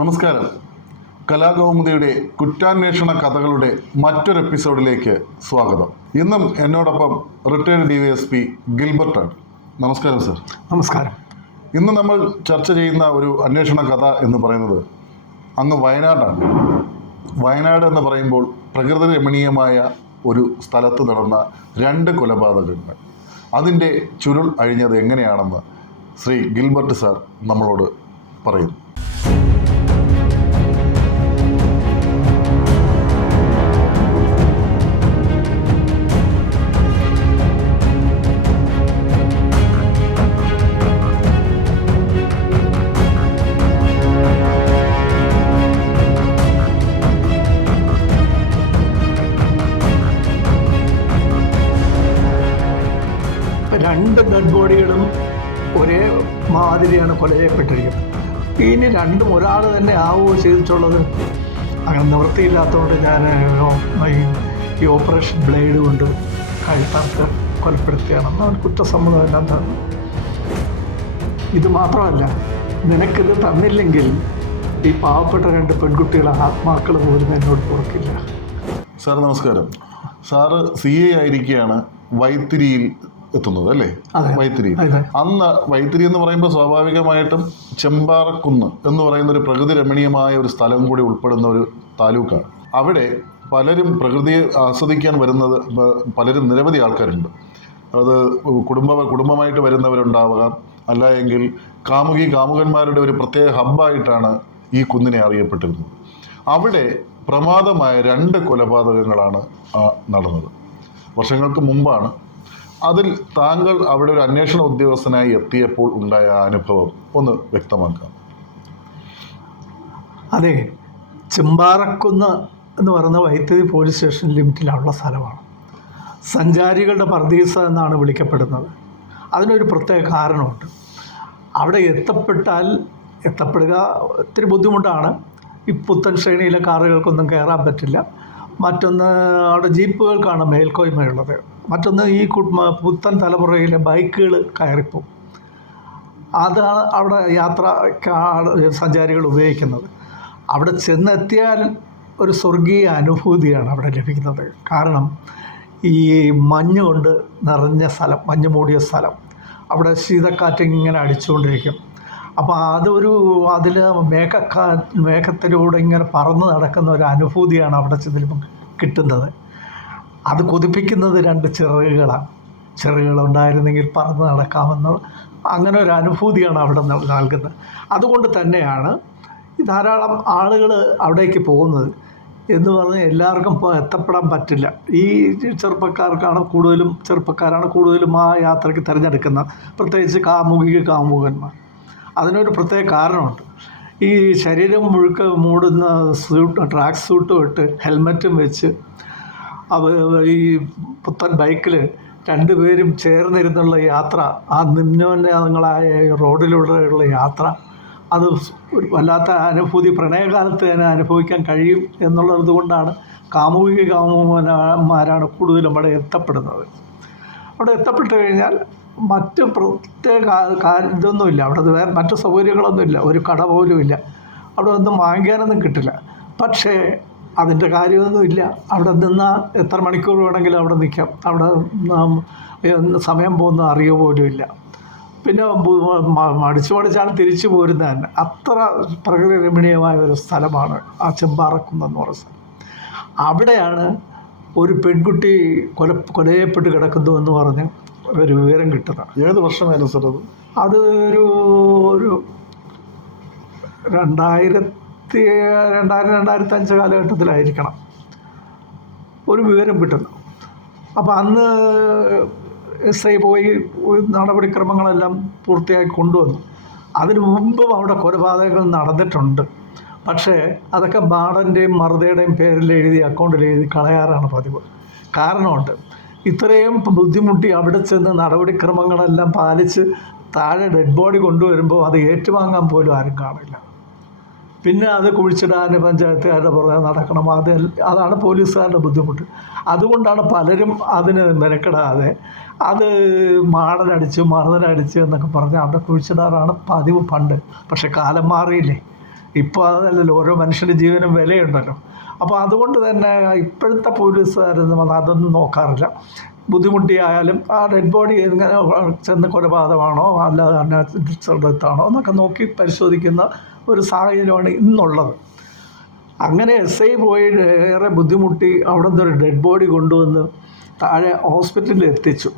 നമസ്കാരം. കലാകൗമുദിയുടെ കുറ്റാന്വേഷണ കഥകളുടെ മറ്റൊരു എപ്പിസോഡിലേക്ക് സ്വാഗതം. ഇന്നും എന്നോടൊപ്പം റിട്ടയർഡ് DYSP ഗിൽബർട്ടാണ്. നമസ്കാരം സർ. നമസ്കാരം. ഇന്ന് നമ്മൾ ചർച്ച ചെയ്യുന്ന ഒരു അന്വേഷണ കഥ എന്ന് പറയുന്നത് അങ്ങ് വയനാടാണ്. വയനാട് എന്ന് പറയുമ്പോൾ പ്രകൃതി രമണീയമായ ഒരു സ്ഥലത്ത് നടന്ന 2 കൊലപാതകങ്ങൾ, അതിൻ്റെ ചുരുൾ അഴിഞ്ഞത് എങ്ങനെയാണെന്ന് ശ്രീ ഗിൽബർട്ട് സാർ നമ്മളോട് പറയുന്നു. രണ്ട് ഡെഡ് ബോഡികളും ഒരേ മാതിരിയാണ് കൊല ചെയ്യപ്പെട്ടിരിക്കുന്നത്. ഇനി രണ്ടും ഒരാൾ തന്നെ ആവുകയോ ചെയ്തിട്ടുള്ളത് അങ്ങനെ നിവൃത്തിയില്ലാത്തതുകൊണ്ട് ഞാൻ ഈ ഓപ്പറേഷൻ ബ്ലേഡ് കൊണ്ട് കഴുത്തറുത്ത് കൊലപ്പെടുത്തിയാണെന്ന് അവൻ കുറ്റസമ്മതം എല്ലാം തന്നു. ഇത് മാത്രമല്ല, നിനക്കിത് തന്നില്ലെങ്കിൽ ഈ പാവപ്പെട്ട 2 പെൺകുട്ടികളെ ആത്മാക്കൾ പോലും എന്നോട് പൊറുക്കില്ല. സാർ നമസ്കാരം. സാറ് CA ആയിരിക്കുകയാണ് വൈത്തിരിയിൽ എത്തുന്നത് അല്ലേ? വൈത്തിരി. അന്ന് വൈത്തിരി എന്ന് പറയുമ്പോൾ സ്വാഭാവികമായിട്ടും ചെമ്പാറക്കുന്ന് എന്ന് പറയുന്ന ഒരു പ്രകൃതി രമണീയമായ ഒരു സ്ഥലം കൂടി ഉൾപ്പെടുന്ന ഒരു താലൂക്കാണ്. അവിടെ പലരും പ്രകൃതിയെ ആസ്വദിക്കാൻ വരുന്നത് പലരും നിരവധി ആൾക്കാരുണ്ട്. അത് കുടുംബമായിട്ട് വരുന്നവരുണ്ടാവാം, അല്ല എങ്കിൽ കാമുകന്മാരുടെ ഒരു പ്രത്യേക ഹബ്ബായിട്ടാണ് ഈ കുന്നിനെ അറിയപ്പെട്ടിരുന്നത്. അവിടെ പ്രമാദമായ 2 കൊലപാതകങ്ങളാണ് നടന്നത്. വർഷങ്ങൾക്ക് മുമ്പാണ്. അതിൽ താങ്കൾ അവിടെ ഒരു അന്വേഷണ ഉദ്യോഗസ്ഥനായി എത്തിയപ്പോൾ ഉണ്ടായ അനുഭവം ഒന്ന് വ്യക്തമാക്കാം. അതെ, ചെമ്പാറക്കുന്ന് എന്ന് പറയുന്ന വൈത്തിരി പോലീസ് സ്റ്റേഷൻ ലിമിറ്റിലുള്ള സ്ഥലമാണ്. സഞ്ചാരികളുടെ പർദീസ എന്നാണ് വിളിക്കപ്പെടുന്നത്. അതിനൊരു പ്രത്യേക കാരണമുണ്ട്. അവിടെ എത്തപ്പെടുക ഇത്തിരി ബുദ്ധിമുട്ടാണ്. ഈ പുത്തൻ ശ്രേണിയിലെ കാറുകൾക്കൊന്നും കയറാൻ പറ്റില്ല. മറ്റൊന്ന്, അവിടെ ജീപ്പുകൾക്കാണ് മേൽക്കോയ്മയുള്ളത്. മറ്റൊന്ന്, ഈ പുത്തൻ തലമുറയിലെ ബൈക്കുകൾ കയറിപ്പോവും. അതാണ് അവിടെ സഞ്ചാരികൾ ഉപയോഗിക്കുന്നത്. അവിടെ ചെന്നെത്തിയാൽ ഒരു സ്വർഗീയ അനുഭൂതിയാണ് അവിടെ ലഭിക്കുന്നത്. കാരണം ഈ മഞ്ഞ് കൊണ്ട് നിറഞ്ഞ സ്ഥലം, മഞ്ഞ് മൂടിയ സ്ഥലം, അവിടെ ശീതക്കാറ്റ് ഇങ്ങനെ അടിച്ചുകൊണ്ടിരിക്കും. അപ്പോൾ അതിൽ മേഘത്തിലൂടെ ഇങ്ങനെ പറന്ന് നടക്കുന്ന ഒരു അനുഭൂതിയാണ് അവിടെ ചെല്ലുമ്പോൾ കിട്ടുന്നത്. അത് കൊതിപ്പിക്കുന്നത് 2 ചിറകുകളുണ്ടായിരുന്നെങ്കിൽ പറന്ന് നടക്കാമെന്ന്, അങ്ങനെ ഒരു അനുഭൂതിയാണ് അവിടെ നൽകുന്നത്. അതുകൊണ്ട് തന്നെയാണ് ധാരാളം ആളുകൾ അവിടേക്ക് പോകുന്നത്. എന്ന് പറഞ്ഞാൽ എല്ലാവർക്കും എത്തപ്പെടാൻ പറ്റില്ല. ഈ ചെറുപ്പക്കാരാണ് കൂടുതലും ആ യാത്രയ്ക്ക് തിരഞ്ഞെടുക്കുന്നത്, പ്രത്യേകിച്ച് കാമുകന്മാർ. അതിനൊരു പ്രത്യേക കാരണമുണ്ട്. ഈ ശരീരം മുഴുക്ക മൂടുന്ന ട്രാക്ക് സൂട്ടും ഇട്ട് ഹെൽമറ്റും വെച്ച് ഈ പുത്തൻ ബൈക്കിൽ 2 പേരും ചേർന്നിരുന്നുള്ള യാത്ര, ആ നിമ്നോന്നതങ്ങളായ റോഡിലൂടെയുള്ള യാത്ര, അത് ഒരു വല്ലാത്ത അനുഭൂതി പ്രണയകാലത്ത് തന്നെ അനുഭവിക്കാൻ കഴിയും എന്നുള്ളത് കൊണ്ടാണ് കാമുകന്മാരാണ് കൂടുതലും അവിടെ എത്തപ്പെടുന്നത്. അവിടെ എത്തപ്പെട്ട് കഴിഞ്ഞാൽ മറ്റ് പ്രത്യേക ഇതൊന്നുമില്ല. അവിടെ വേറെ മറ്റു സൗകര്യങ്ങളൊന്നുമില്ല. ഒരു കട പോലുമില്ല. അവിടെ ഒന്നും വാങ്ങിക്കാനൊന്നും കിട്ടില്ല. പക്ഷേ അതിൻ്റെ കാര്യമൊന്നുമില്ല. അവിടെ നിന്നാൽ എത്ര മണിക്കൂർ വേണമെങ്കിലും അവിടെ നിൽക്കാം. അവിടെ സമയം പോകുന്ന അറിയുക പോലും ഇല്ല. പിന്നെ മടിച്ചാണ് തിരിച്ചു പോരുന്നത് തന്നെ. അത്ര പ്രകൃതി രമണീയമായ ഒരു സ്ഥലമാണ് ആ ചെമ്പാറക്കുന്നെന്ന് പറഞ്ഞ സ്ഥലം. അവിടെയാണ് ഒരു പെൺകുട്ടി കൊലയപ്പെട്ട് കിടക്കുന്നു എന്ന് പറഞ്ഞ് ഒരു വിവരം കിട്ടുന്നത്. ഏത് വർഷമായിരുന്നു സാർ അത്? അത് ഒരു 2000-2005 കാലഘട്ടത്തിലായിരിക്കണം ഒരു വിവരം കിട്ടുന്നത്. അപ്പോൾ അന്ന് SI പോയി നടപടിക്രമങ്ങളെല്ലാം പൂർത്തിയാക്കി കൊണ്ടുവന്നു. അതിനു മുമ്പും അവിടെ കൊലപാതകങ്ങൾ നടന്നിട്ടുണ്ട്. പക്ഷേ അതൊക്കെ ബാടൻ്റെയും മറുതയുടെയും പേരിൽ എഴുതി അക്കൗണ്ടിൽ എഴുതി കളയാറാണ് പതിവ്. കാരണമുണ്ട്. ഇത്രയും ബുദ്ധിമുട്ടി അവിടെ ചെന്ന് നടപടിക്രമങ്ങളെല്ലാം പാലിച്ച് താഴെ ഡെഡ് ബോഡി കൊണ്ടുവരുമ്പോൾ അത് ഏറ്റുവാങ്ങാൻ പോലും ആരും കാണില്ല. പിന്നെ അത് കുഴിച്ചിടാൻ പഞ്ചായത്തുകാരുടെ പുറകെ നടക്കണം. അതാണ് പോലീസുകാരുടെ ബുദ്ധിമുട്ട്. അതുകൊണ്ടാണ് പലരും അതിന് മെനക്കെടാതെ അത് മറുതലടിച്ച് എന്നൊക്കെ പറഞ്ഞ് അവിടെ കുഴിച്ചിടാറാണ് പതിവ് പണ്ട്. പക്ഷെ കാലം മാറിയില്ലേ. ഇപ്പോൾ അതല്ലല്ലോ, ഓരോ മനുഷ്യൻ്റെ ജീവനും വിലയുണ്ടല്ലോ. അപ്പോൾ അതുകൊണ്ട് തന്നെ ഇപ്പോഴത്തെ പോലീസുകാരൊന്നും അതൊന്നും നോക്കാറില്ല. ബുദ്ധിമുട്ടിയായാലും ആ ഡെഡ് ബോഡി എങ്ങനെ ചെന്ന് കൊലപാതകമാണോ അല്ലാതെ അൺനാച്ചുറൽ ഡെത്താണോ എന്നൊക്കെ നോക്കി പരിശോധിക്കുന്ന ഒരു സാഹചര്യമാണ് ഇന്നുള്ളത്. അങ്ങനെ SI പോയി ഏറെ ബുദ്ധിമുട്ടി അവിടെ നിന്നൊരു ഡെഡ് ബോഡി കൊണ്ടുവന്ന് താഴെ ഹോസ്പിറ്റലിൽ എത്തിച്ചു.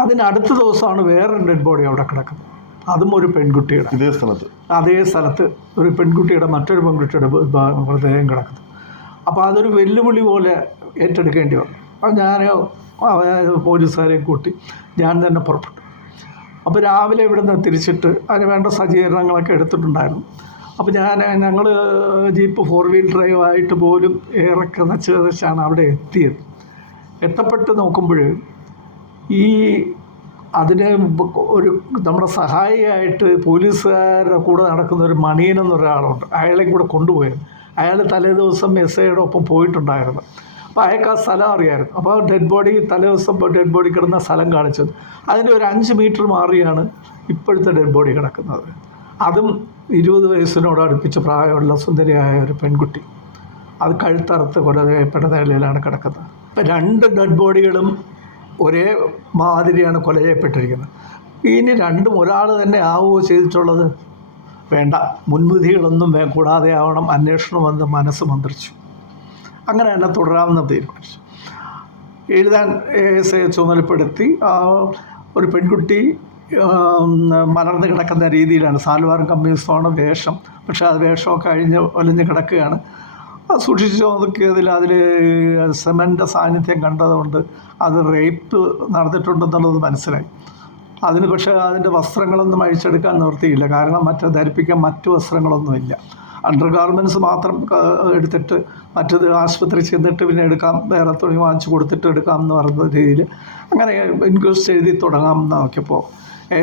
അതിനടുത്ത ദിവസമാണ് വേറൊരു ഡെഡ് ബോഡി അവിടെ കിടക്കുന്നത്. അതും ഒരു പെൺകുട്ടിയുടെ അതേ സ്ഥലത്ത് ഒരു പെൺകുട്ടിയുടെ മറ്റൊരു പെൺകുട്ടിയുടെ മൃതദേഹം കിടക്കുന്നത്. അപ്പോൾ അതൊരു വെല്ലുവിളി പോലെ ഏറ്റെടുക്കേണ്ടി വന്നു. അപ്പോൾ ഞാൻ പോലീസുകാരെയും കൂട്ടി ഞാൻ തന്നെ പുറപ്പെട്ടു. അപ്പോൾ രാവിലെ ഇവിടെ നിന്ന് തിരിച്ചിട്ട് അതിന് വേണ്ട സജ്ജീകരണങ്ങളൊക്കെ എടുത്തിട്ടുണ്ടായിരുന്നു. അപ്പോൾ ഞങ്ങൾ ജീപ്പ് 4 വീൽ ഡ്രൈവ് ആയിട്ട് പോലും ഏറെ കിതച്ചാണ് അവിടെ എത്തിയത്. എത്തപ്പെട്ട് നോക്കുമ്പോൾ അതിന് ഒരു നമ്മുടെ സഹായിയായിട്ട് പോലീസുകാരുടെ കൂടെ നടക്കുന്ന ഒരു മണിയൻ എന്നൊരാളുണ്ട്. അയാളെ കൂടെ കൊണ്ടുപോയത്. അയാൾ തലേ ദിവസം SIയുടെ ഒപ്പം പോയിട്ടുണ്ടായിരുന്നു. അപ്പോൾ അയാൾക്ക് ആ സ്ഥലം അറിയാമായിരുന്നു. അപ്പോൾ ഡെഡ് ബോഡി തലേ ദിവസം ഡെഡ് ബോഡി കിടന്ന സ്ഥലം കാണിച്ചത്. അതിൻ്റെ ഒരു 5 മീറ്റർ മാറിയാണ് ഇപ്പോഴത്തെ ഡെഡ് ബോഡി കിടക്കുന്നത്. അതും 20 വയസ്സിനോട് അടുപ്പിച്ച് പ്രായമുള്ള സുന്ദരിയായ ഒരു പെൺകുട്ടി. അത് കഴുത്തറുത്ത് കൊലപ്പെട്ട നിലയിലാണ് കിടക്കുന്നത്. ഇപ്പം 2 ഡെഡ് ബോഡികളും ഒരേ മാതിരിയാണ് കൊല ചെയ്യപ്പെട്ടിരിക്കുന്നത്. ഇനി രണ്ടും ഒരാൾ തന്നെ ആവുകയോ ചെയ്തിട്ടുള്ളത്? വേണ്ട, മുൻവിധികളൊന്നും കൂടാതെ ആവണം അന്വേഷണമെന്ന് മനസ്സ് മന്ത്രിച്ചു. അങ്ങനെ തന്നെ തുടരാമെന്ന് തീരുമാനിച്ചു. എഴുതാൻ SI ചുമതലപ്പെടുത്തി. ഒരു പെൺകുട്ടി മലർന്ന് കിടക്കുന്ന രീതിയിലാണ്. സാൽവാറും കമ്മീസുമാണ് വേഷം. പക്ഷേ അത് വേഷമൊക്കെ കഴിഞ്ഞ് ഒലിഞ്ഞ് കിടക്കുകയാണ്. അത് സൂക്ഷിച്ച് നോക്കിയതിൽ അതിൽ സെമൻ്റെ സാന്നിധ്യം കണ്ടതുകൊണ്ട് അത് റേപ്പ് നടന്നിട്ടുണ്ടെന്നുള്ളത് മനസ്സിലായി. അതിന് പക്ഷേ അതിൻ്റെ വസ്ത്രങ്ങളൊന്നും അഴിച്ചെടുക്കാൻ നിവൃത്തിയില്ല. കാരണം ധരിപ്പിക്കാൻ മറ്റു വസ്ത്രങ്ങളൊന്നുമില്ല. അണ്ടർ ഗാർമെൻറ്റ്സ് മാത്രം എടുത്തിട്ട് മറ്റത് ആശുപത്രി ചെന്നിട്ട് പിന്നെ എടുക്കാം, വേറെ തുണി വാങ്ങിച്ച് കൊടുത്തിട്ട് എടുക്കാം എന്ന് പറയുന്ന രീതിയിൽ അങ്ങനെ ഇൻക്വസ്റ്റ് എഴുതി തുടങ്ങാമെന്ന് നോക്കിയപ്പോൾ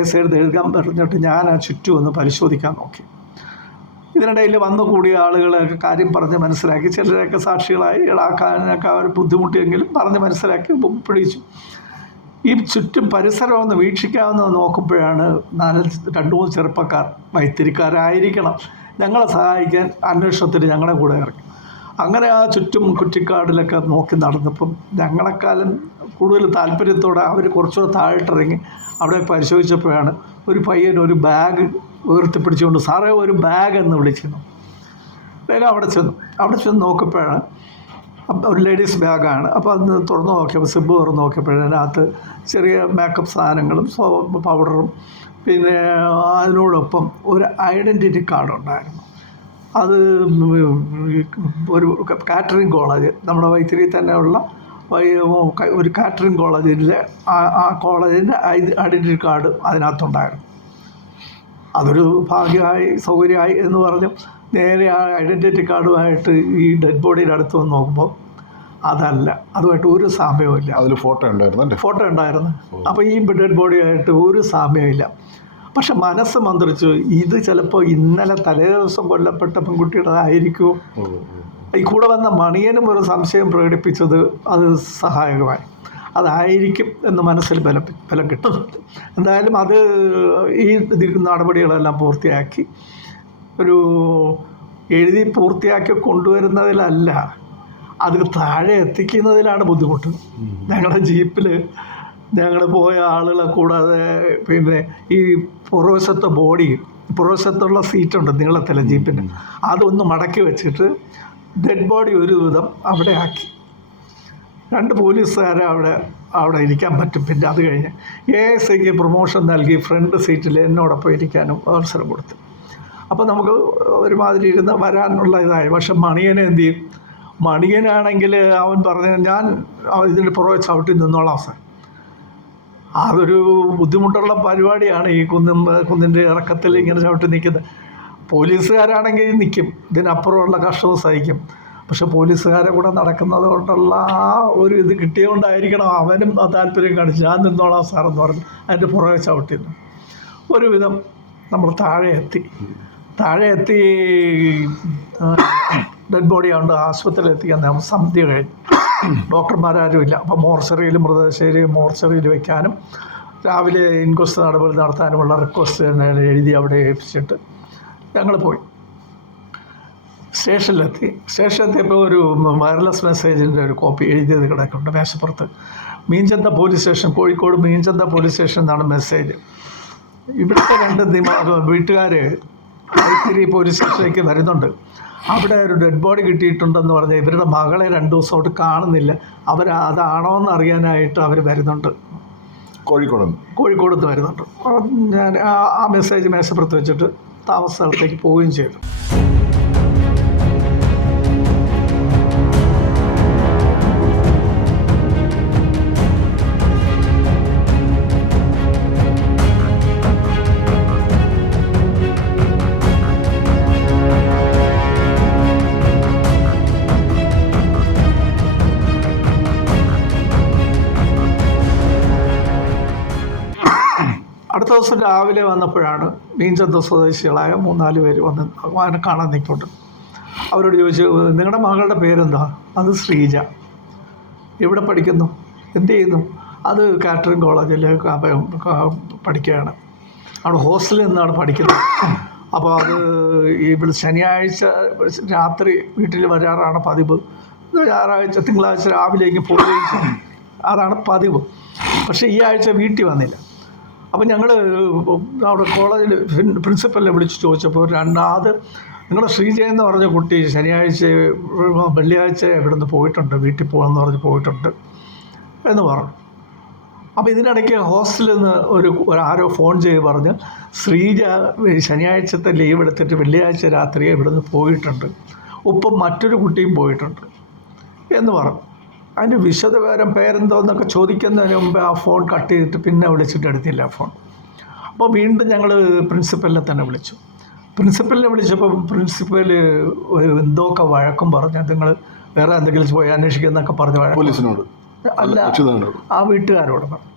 SI എഴുതാൻ പറഞ്ഞിട്ട് ഞാൻ ആ ചുറ്റും ഒന്ന് പരിശോധിക്കാൻ നോക്കി. ഇതിനിടയിൽ വന്നു കൂടിയ ആളുകളൊക്കെ കാര്യം പറഞ്ഞ് മനസ്സിലാക്കി. ചിലരൊക്കെ സാക്ഷികളായി ഇടാക്കാനൊക്കെ അവർ ബുദ്ധിമുട്ടിയെങ്കിലും പറഞ്ഞ് മനസ്സിലാക്കി പിടിച്ചു. ഈ ചുറ്റും പരിസരം ഒന്ന് വീക്ഷിക്കാമെന്ന് നോക്കുമ്പോഴാണ് 2-3 ചെറുപ്പക്കാർ, വൈത്തിരിക്കാരായിരിക്കണം, ഞങ്ങളെ സഹായിക്കാൻ അന്വേഷണത്തിന് ഞങ്ങളുടെ കൂടെ ഇറങ്ങി. അങ്ങനെ ആ ചുറ്റും കുറ്റിക്കാടിലൊക്കെ നോക്കി നടന്നപ്പം ഞങ്ങളെക്കാലം കൂടുതൽ താല്പര്യത്തോടെ അവർ കുറച്ചുകൂടെ താഴോട്ടിറങ്ങി അവിടെ പരിശോധിച്ചപ്പോഴാണ് ഒരു പയ്യൻ ഒരു ബാഗ് ഉയർത്തിപ്പിടിച്ചുകൊണ്ട് സാറേ ഒരു ബാഗ് എന്ന് വിളിച്ചിരുന്നു. വേഗം അവിടെ ചെന്ന് നോക്കിയപ്പോഴാണ് ഒരു ലേഡീസ് ബാഗാണ്. അപ്പോൾ അന്ന് തുറന്ന് നോക്കിയപ്പോൾ സിബ് തുറന്ന് നോക്കിയപ്പോഴാണ് അതിനകത്ത് ചെറിയ മേക്കപ്പ് സാധനങ്ങളും പൗഡറും പിന്നെ അതിനോടൊപ്പം ഒരു ഐഡൻറ്റിറ്റി കാർഡ് ഉണ്ടായിരുന്നു. അത് ഒരു കാറ്ററിംഗ് കോളേജ്, നമ്മുടെ വൈത്തിരി തന്നെയുള്ള ഒരു കാറ്ററിംഗ് കോളേജിലെ ആ കോളേജിൻ്റെ ഐഡൻറ്റിറ്റി കാർഡ് അതിനകത്തുണ്ടായിരുന്നു. അതൊരു ഭാഗ്യമായി സൗകര്യമായി എന്ന് പറഞ്ഞ് നേരെ ആ ഐഡൻറ്റിറ്റി കാർഡുമായിട്ട് ഈ ഡെഡ് ബോഡിയുടെ അടുത്ത് വന്ന് നോക്കുമ്പോൾ അതല്ല, അതുമായിട്ട് ഒരു സാമ്യവുമില്ല. അതിൽ ഫോട്ടോ ഉണ്ടായിരുന്നു. അപ്പോൾ ഈ ഡെഡ് ബോഡിയായിട്ട് ഒരു സാമ്യമില്ല. പക്ഷെ മനസ്സ് മന്ത്രിച്ചു, ഇത് ചിലപ്പോൾ ഇന്നലെ തലേ ദിവസം കൊല്ലപ്പെട്ട പെൺകുട്ടിയുടേതായിരിക്കുമോ. ഈ കൂടെ വന്ന മണിയനും ഒരു സംശയം പ്രകടിപ്പിച്ചത് അത് സഹായകമായി. അതായിരിക്കും എന്ന് മനസ്സിൽ ബലം കിട്ടുന്നുണ്ട്. എന്തായാലും അത് ഈ നടപടികളെല്ലാം പൂർത്തിയാക്കി ഒരു എഴുതി പൂർത്തിയാക്കി കൊണ്ടുവരുന്നതിലല്ല, അത് താഴെ എത്തിക്കുന്നതിലാണ് ബുദ്ധിമുട്ട്. ഞങ്ങളുടെ ജീപ്പിൽ ഞങ്ങൾ പോയ ആളുകളെ കൂടാതെ പിന്നെ ഈ പുറവശത്തുള്ള സീറ്റുണ്ട് നീളത്തിലെ ജീപ്പിൻ്റെ, അതൊന്ന് മടക്കി വെച്ചിട്ട് ഡെഡ് ബോഡി ഒരു വിധം അവിടെ ആക്കി. 2 പോലീസുകാരെ അവിടെ ഇരിക്കാൻ പറ്റും. പിന്നെ അത് കഴിഞ്ഞ് ASIക്ക് പ്രൊമോഷൻ നൽകി ഫ്രണ്ട് സീറ്റിൽ എന്നോടൊപ്പം ഇരിക്കാനും അവസരം കൊടുത്തു. അപ്പോൾ നമുക്ക് ഒരുമാതിരി ഇരുന്ന് വരാനുള്ള ഇതായി. പക്ഷെ മണിയനെ എന്ത് ചെയ്യും? മണിയനാണെങ്കിൽ അവൻ പറഞ്ഞു ഞാൻ ഇതിൻ്റെ പുറകെ ചവിട്ടി നിന്നോളാം സാർ. അതൊരു ബുദ്ധിമുട്ടുള്ള പരിപാടിയാണ് ഈ കുന്നിൻ്റെ ഇറക്കത്തിൽ ഇങ്ങനെ ചവിട്ടി നിൽക്കുന്നത്. പോലീസുകാരാണെങ്കിൽ നിൽക്കും, ഇതിനപ്പുറമുള്ള കഷ്ടവും സഹിക്കും. പക്ഷെ പോലീസുകാരെ കൂടെ നടക്കുന്നത് കൊണ്ടുള്ള ആ ഒരു ഇത് കിട്ടിയതുകൊണ്ടായിരിക്കണം അവനും ആ താല്പര്യം കാണിച്ചു. ഞാൻ നിന്നോളാം സാറെന്ന് പറഞ്ഞു അതിൻ്റെ പുറകെ ചവിട്ടിയിരുന്നു. ഒരുവിധം നമ്മൾ താഴെ എത്തി ഡെഡ് ബോഡി ആയതുകൊണ്ട് ആശുപത്രിയിൽ എത്തിക്കാൻ സന്ധ്യ കഴിഞ്ഞു. ഡോക്ടർമാരാരുമില്ല. അപ്പോൾ മോർച്ചറിയിൽ വയ്ക്കാനും രാവിലെ ഇൻക്വസ്റ്റ് നടപടി നടത്താനുമുള്ള റിക്വസ്റ്റ് എഴുതി അവിടെ ഏൽപ്പിച്ചിട്ട് ഞങ്ങൾ പോയി. സ്റ്റേഷനിലെത്തിയപ്പോൾ ഒരു വയർലെസ് മെസ്സേജിൻ്റെ ഒരു കോപ്പി എഴുതിയത് കിടക്കുന്നുണ്ട് മേശപ്പുറത്ത്. മീൻചന്ത പോലീസ് സ്റ്റേഷൻ, കോഴിക്കോട് മീൻചന്ത പോലീസ് സ്റ്റേഷൻ എന്നാണ് മെസ്സേജ്. ഇവിടുത്തെ 2 വീട്ടുകാർ വൈത്തിരി പോലീസ് സ്റ്റേഷനിലേക്ക് വരുന്നുണ്ട്. അവിടെ ഒരു ഡെഡ് ബോഡി കിട്ടിയിട്ടുണ്ടെന്ന് പറഞ്ഞാൽ ഇവരുടെ മകളെ 2 ദിവസമായിട്ട് കാണുന്നില്ല. അതാണോ എന്ന് അറിയാനായിട്ട് അവർ വരുന്നുണ്ട്. കോഴിക്കോട് നിന്ന് വരുന്നുണ്ട്. ഞാൻ ആ മെസ്സേജ് മേശപ്പുറത്ത് വെച്ചിട്ട് താമസ സ്ഥലത്തേക്ക് പോവുകയും ചെയ്തു. അടുത്ത ദിവസം രാവിലെ വന്നപ്പോഴാണ് മീൻചന്ത സ്വദേശികളായ 3-4 പേര് വന്ന് അവനെ കാണാൻ നിൽക്കുന്നുണ്ട്. അവരോട് ചോദിച്ചു, നിങ്ങളുടെ മകളുടെ പേരെന്താ? അത് ശ്രീജ. എവിടെ പഠിക്കുന്നു? എന്ത് ചെയ്യുന്നു? അത് കാറ്ററിംഗ് കോളേജിൽ പഠിക്കുകയാണ്. അവിടെ ഹോസ്റ്റലിൽ നിന്നാണ് പഠിക്കുന്നത്. അപ്പോൾ അത് ഇവിടെ ശനിയാഴ്ച രാത്രി വീട്ടിൽ വരാറാണ് പതിവ്. തിങ്കളാഴ്ച രാവിലേക്ക് പോവുകയും ചെയ്യും. അതാണ് പതിവ്. പക്ഷേ ഈ ആഴ്ച വീട്ടിൽ വന്നില്ല. അപ്പം ഞങ്ങൾ അവിടെ കോളേജിൽ പ്രിൻസിപ്പലിനെ വിളിച്ച് ചോദിച്ചപ്പോൾ നിങ്ങളുടെ ശ്രീജ എന്ന് പറഞ്ഞ കുട്ടി വെള്ളിയാഴ്ച ഇവിടെ നിന്ന് പോയിട്ടുണ്ട്, വീട്ടിൽ പോകണമെന്ന് പറഞ്ഞ് പോയിട്ടുണ്ട് എന്ന് പറഞ്ഞു. അപ്പോൾ ഇതിനിടയ്ക്ക് ഹോസ്റ്റലിൽ നിന്ന് ആരോ ഫോൺ ചെയ്ത് പറഞ്ഞ് ശ്രീജ ശനിയാഴ്ചത്തെ ലീവ് എടുത്തിട്ട് വെള്ളിയാഴ്ച രാത്രി ഇവിടെ നിന്ന് പോയിട്ടുണ്ട്, ഒപ്പം മറ്റൊരു കുട്ടിയും പോയിട്ടുണ്ട് എന്ന് പറഞ്ഞു. അതിൻ്റെ വിശദവിവരം പേരെന്തോന്നൊക്കെ ചോദിക്കുന്നതിന് മുമ്പ് ആ ഫോൺ കട്ട് ചെയ്തിട്ട് പിന്നെ വിളിച്ചിട്ട് എടുത്തില്ല ഫോൺ. അപ്പോൾ വീണ്ടും ഞങ്ങൾ പ്രിൻസിപ്പലിനെ തന്നെ വിളിച്ചു. പ്രിൻസിപ്പലിനെ വിളിച്ചപ്പോൾ പ്രിൻസിപ്പൽ എന്തൊക്കെ വഴക്കും പറഞ്ഞ് നിങ്ങൾ വേറെ എന്തെങ്കിലും പോയി അന്വേഷിക്കുന്നൊക്കെ പറഞ്ഞ് പോലീസിനോട് അല്ല ആ വീട്ടുകാരോട് പറഞ്ഞു.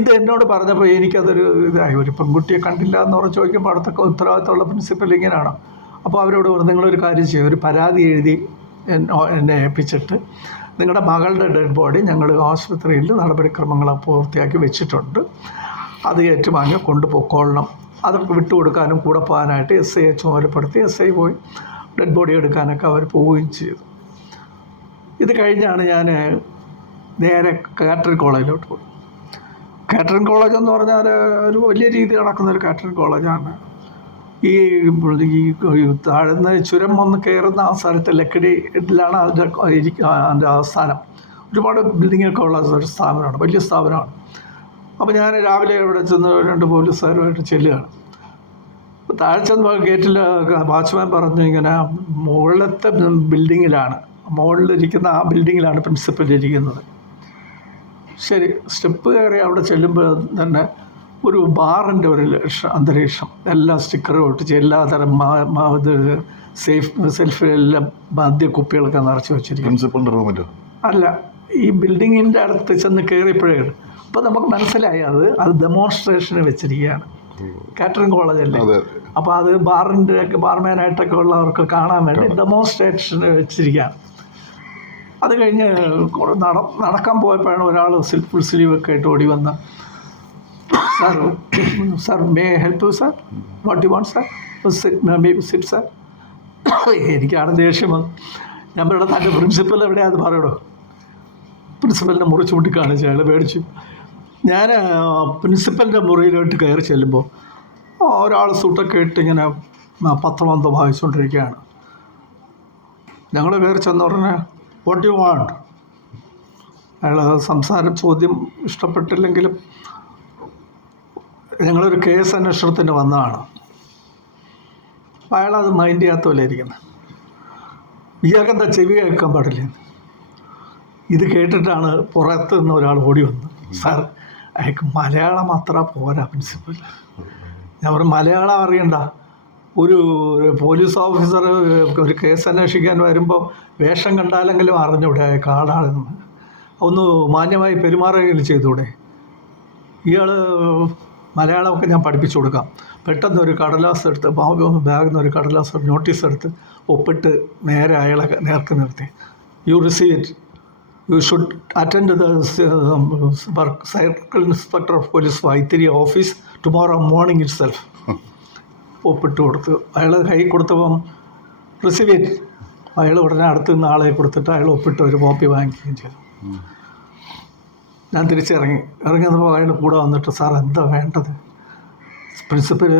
ഇത് എന്നോട് പറഞ്ഞപ്പോൾ എനിക്കതൊരു ഇതായി. ഒരു പെൺകുട്ടിയെ കണ്ടില്ല എന്ന് പറഞ്ഞ് ചോദിക്കുമ്പോൾ അടുത്തൊക്കെ ഉത്തരവാദിത്തമുള്ള പ്രിൻസിപ്പൽ ഇങ്ങനെയാണ്. അപ്പോൾ അവരോട് പറഞ്ഞു, നിങ്ങളൊരു കാര്യം ചെയ്യും, ഒരു പരാതി എഴുതി എന്നെ ഏൽപ്പിച്ചിട്ട് നിങ്ങളുടെ മകളുടെ ഡെഡ് ബോഡി ഞങ്ങൾ ആശുപത്രിയിൽ നടപടിക്രമങ്ങൾ പൂർത്തിയാക്കി വെച്ചിട്ടുണ്ട്, അത് ഏറ്റുവാങ്ങി കൊണ്ടുപോയിക്കൊള്ളണം. അതൊക്കെ വിട്ടുകൊടുക്കാനും കൂടെ പോകാനായിട്ട് SIയെ ചുമതലപ്പെടുത്തി SI പോയി ഡെഡ് ബോഡി എടുക്കാനൊക്കെ അവർ പോവുകയും ചെയ്തു. ഇത് കഴിഞ്ഞാണ് ഞാൻ നേരെ കാറ്ററിംഗ് കോളേജിലോട്ട് പോയി. കാറ്ററിംഗ് കോളേജ് എന്ന് പറഞ്ഞാൽ ഒരു വലിയ രീതി നടക്കുന്നൊരു കാറ്ററിംഗ് കോളേജാണ്. ഈ താഴ്ന്ന ചുരം ഒന്ന് കയറുന്ന ആ സ്ഥലത്ത് ലക്കിടിയിലാണ് അതിൻ്റെ ആസ്ഥാനം. ഒരുപാട് ബിൽഡിങ്ങൊക്കെ ഉള്ള ഒരു സ്ഥാപനമാണ്, വലിയ സ്ഥാപനമാണ്. അപ്പോൾ ഞാൻ രാവിലെ ഇവിടെ ചെന്ന് 2 പോലീസുകാരുമായിട്ട് ചെല്ലുകയാണ്. താഴെ ചെന്ന് ഗേറ്റിൽ വാച്ച്മാൻ പറഞ്ഞു, ഇങ്ങനെ മുകളിലത്തെ ബിൽഡിങ്ങിലാണ്, മുകളിലിരിക്കുന്ന ആ ബിൽഡിങ്ങിലാണ് പ്രിൻസിപ്പൽ ഇരിക്കുന്നത്. ശരി, സ്റ്റെപ്പ് കയറി അവിടെ ചെല്ലുമ്പോൾ തന്നെ ഒരു ബാറിൻ്റെ ഒരു അന്തരീക്ഷം, എല്ലാ സ്റ്റിക്കറും ഒട്ടിച്ച് എല്ലാതരം സെൽഫിലെല്ലാം മദ്യക്കുപ്പികളൊക്കെ നിറച്ച് വെച്ചിരിക്കും. പ്രിൻസിപ്പലിൻ്റെ റൂമിലോ? അല്ല, ഈ ബിൽഡിങ്ങിൻ്റെ അടുത്ത് ചെന്ന് കയറിയപ്പോഴേ. അപ്പോൾ നമുക്ക് മനസ്സിലായി അത് ഡെമോൺസ്ട്രേഷന് വെച്ചിരിക്കുകയാണ്. കാറ്ററിംഗ് കോളേജല്ലേ, അപ്പോൾ അത് ബാർമാനായിട്ടൊക്കെ ഉള്ളവർക്ക് കാണാൻ വേണ്ടി ഡെമോൺസ്ട്രേഷന് വെച്ചിരിക്കുകയാണ്. അത് കഴിഞ്ഞ് നടക്കാൻ പോയപ്പോഴാണ് ഒരാൾ ഫുൾ സ്ലീവൊക്കെ ആയിട്ട് ഓടി വന്ന്, sir may help you sir, what you want sir, sit sir. എനിക്കാണ് ദേഷ്യം വന്നു. ഞാൻ പറയണം, തൻ്റെ പ്രിൻസിപ്പൽ എവിടെയാണെന്ന് പറയണോ? പ്രിൻസിപ്പലിൻ്റെ മുറി ചൂണ്ടിക്കാണിച്ച് അയാൾ പേടിച്ചു. ഞാൻ പ്രിൻസിപ്പലിൻ്റെ മുറിയിലോട്ട് കയറി ചെല്ലുമ്പോൾ ഒരാൾ സൂട്ടൊക്കെ ഇട്ട് ഇങ്ങനെ പത്രമൊക്കെ വായിച്ചുകൊണ്ടിരിക്കുകയാണ്. ഞങ്ങൾ കയറി ചെന്ന ഉടനെ വാട്ട് യു വാണ്ട്, അയാൾ ചോദ്യം ഇഷ്ടപ്പെട്ടില്ലെങ്കിലും ഞങ്ങളൊരു കേസ് അന്വേഷണത്തിന് വന്നതാണ്. അയാളത് മൈൻഡ് ചെയ്യാത്ത പോലെ ഇരിക്കുന്നത്. ഇയാൾക്കെന്താ ചെവി കേൾക്കാൻ പാടില്ല. ഇത് കേട്ടിട്ടാണ് പുറത്ത് നിന്ന് ഒരാൾ ഓടി വന്നു, സാർ അയാൾക്ക് മലയാളം അത്ര പോരാ പ്രിൻസിപ്പൽ. ഞാൻ പറഞ്ഞു, മലയാളം അറിയണ്ട, ഒരു പോലീസ് ഓഫീസർ ഒരു കേസ് അന്വേഷിക്കാൻ വരുമ്പോൾ വേഷം കണ്ടാലെങ്കിലും അറിഞ്ഞൂടെ അയാൾക്ക് ആളാണെന്ന്, ഒന്ന് മാന്യമായി പെരുമാറുകയും ചെയ്തൂടെ. ഇയാൾ മലയാളമൊക്കെ ഞാൻ പഠിപ്പിച്ചു കൊടുക്കാം. പെട്ടെന്ന് ഒരു കടലാസ് എടുത്ത് ബാഗിൽ നിന്ന് ഒരു കടലാസ് നോട്ടീസ് എടുത്ത് ഒപ്പിട്ട് നേരെ അയാളെ നേർക്ക് നിർത്തി. U receive it, you should attend the work circle inspector of police Vythiri office tomorrow morning it self. ഒപ്പിട്ട് കൊടുത്തു. അയാൾ കൈ കൊടുത്തപ്പം റിസീവ് അയാൾ ഉടനെ അടുത്ത് നിന്ന് ആളെ കൊടുത്തിട്ട് അയാൾ ഒപ്പിട്ട് ഒരു കോപ്പി വാങ്ങിക്കുകയും ചെയ്തു. ഞാൻ തിരിച്ചിറങ്ങി വന്നപ്പോൾ അയാൾ കൂടെ വന്നിട്ട്, സാർ എന്താ വേണ്ടത്, പ്രിൻസിപ്പൽ